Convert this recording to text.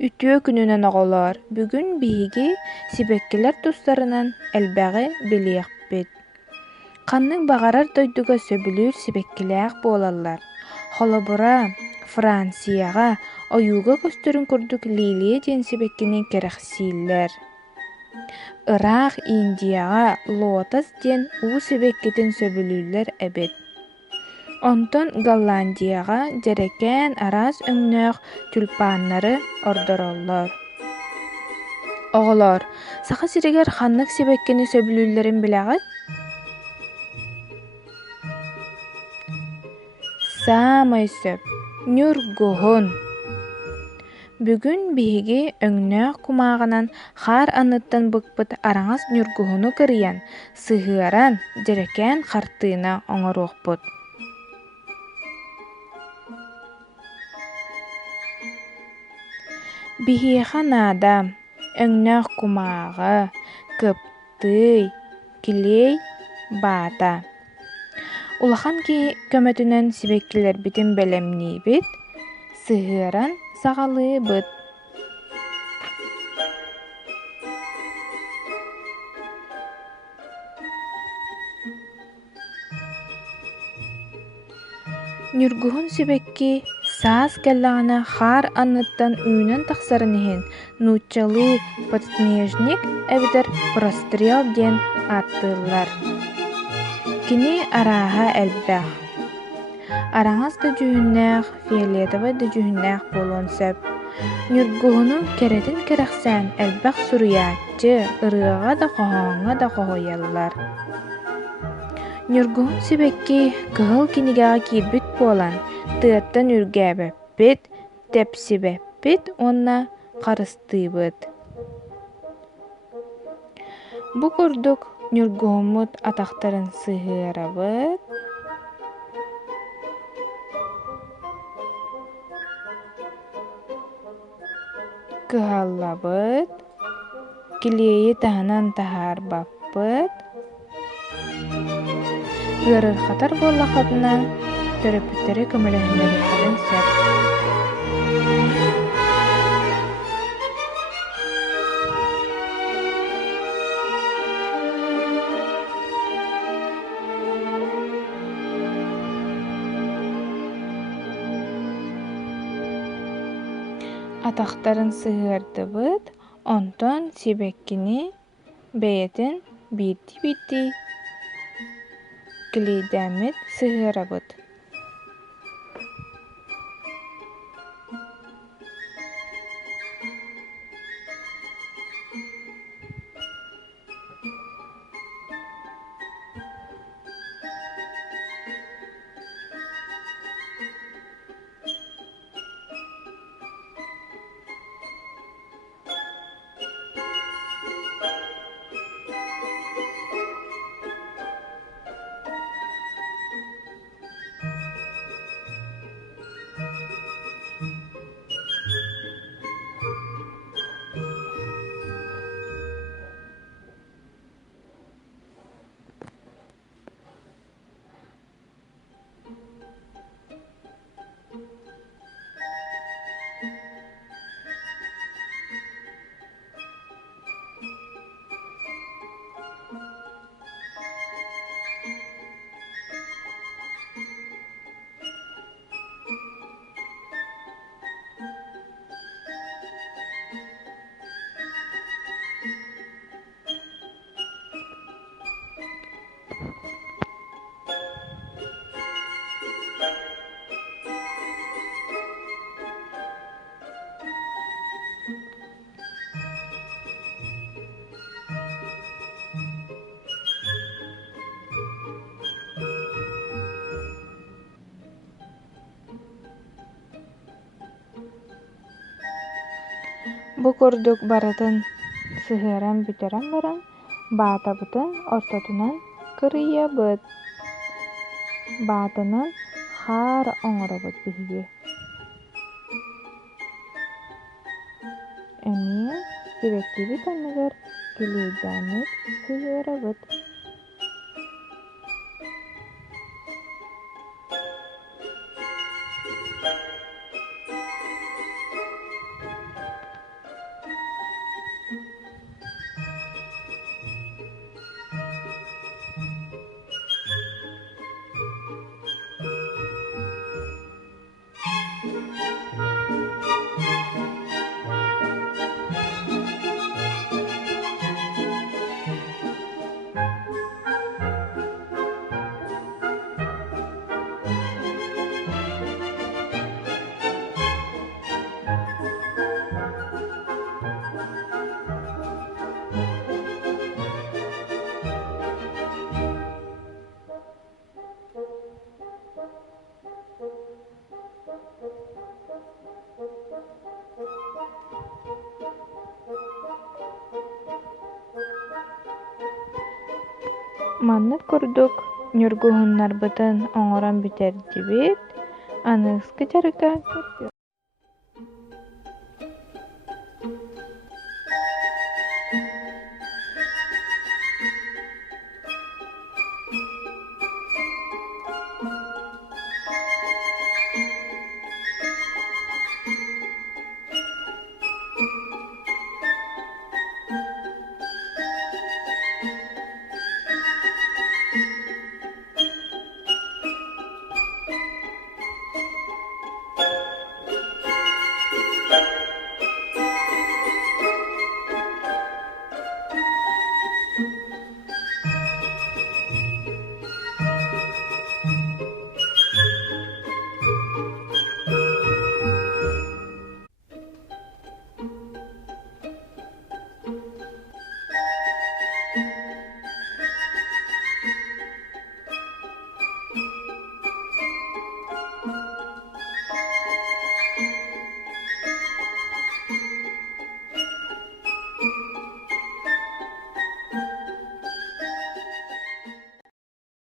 Ütüö күнүнен оҕолоор, бүгүн биһиги сибэккилэр тустарынан элбэҕи билиэхпит. Ханнык баҕарар дойдуга сөбүлүүр сибэккилээх буолаллар. Холобура Францияҕа ойууга көстөрүн курдук Лилия диэн сибэккини кэрэхсииллэр. Ыраах Индияҕа Лотос диэн уу сибэккитин сөбүлүүлэр эбит. Онтон Голландияҕа дьэрэкээн араас өҥнөөх тюльпаннары ордороллор. Оҕолоор, саха сиригэр ханнык сибэккини сөбүлүүлэрин билэҕит? Саамай сөп, ньургуһун. Бүгүн биһиги өҥнөөх кумааҕынан хаар анныттан быкпыт араҥас ньургуһуну кырыйан, сыһыаран, дьэрэкээн хартыына оҥоруохпут. Биһиэхэ наадам, өҥнөөх кумааҕы, кыптый, килэй, баата. Улахан киһи көмөтүнэн сибэккилэрбитин бэлэмниибит, сыһыаран саҕалыыбыт. Ньургуһун сибэкки саас кэллэҕинэ хаар анныттан үүнэн тахсарын иһин нууччалыы подснежник эбитэр прострел диэн ааттыыллар. Кини арааһа элбэх. Араҥас да дьүһүннээх, фиолетовый да дьүһүннээх буолуон сөп. Ньургуһуну кэретин кэрэхсээн элбэх суруйааччы, ырыаҕа да хоһооҥҥа да хоһуйаллар. Ньургуһун сибэкки кыһыл кинигэҕэ киирбит буолан, тыаттан үргээбэппит, тэпсибэппит уонна харыстыыбыт. Бу курдук ньургуһуммут атахтарын сыһыарабыт, кыһаллабыт, килиэйи таһынан таһаарбаппыт, ыарырхатар буоллаххытына төрөпүттэрэ көмөлөһүннэриххэтин сөп. Атахтарын сыһыардыбыт, онтон сибэккини бэйэтин биирдии килиэдээммит сыһыарабыт. Бу курдук барытын сыһыаран бүтэрэн баран, баатабытын ортотунан кырыйабыт. Баатынан хаара оҥоробут биһиги. Эмиэ сибэккибит анныгар килиэдээммит сыһыарабыт. Маннык курдук ньургуһуннарбытын оҥорон бүтэрдибит, аныыскы дьарыга көрдүөҕүҥ